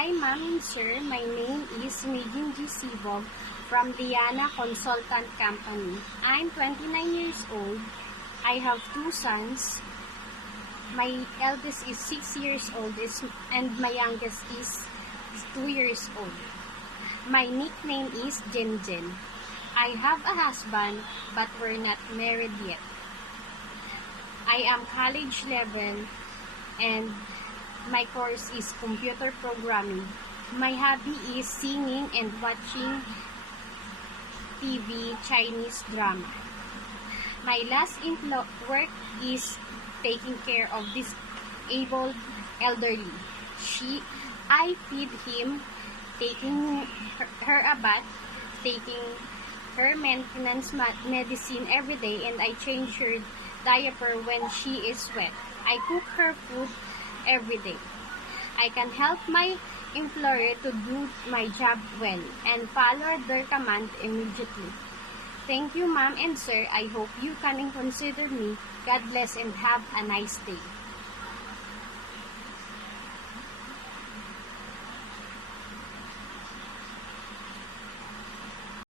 Hi, Ma'am and Sir. My name is Megan G. Sibog from Diana Consultant Company. I'm 29 years old. I have 2 sons. My eldest is 6 years old and my youngest is 2 years old. My nickname is Jen Jen. I have a husband but we're not married yet. I am college level and my course is computer programming. My hobby is singing and watching TV Chinese drama. My last work is taking care of disabled elderly. I feed him, taking her a bath, taking her maintenance medicine every day, and I change her diaper when she is wet. I cook her food every day. I can help my employer to do my job well and follow their command immediately. Thank you, Ma'am and Sir. I hope you can consider me. God bless and have a nice day.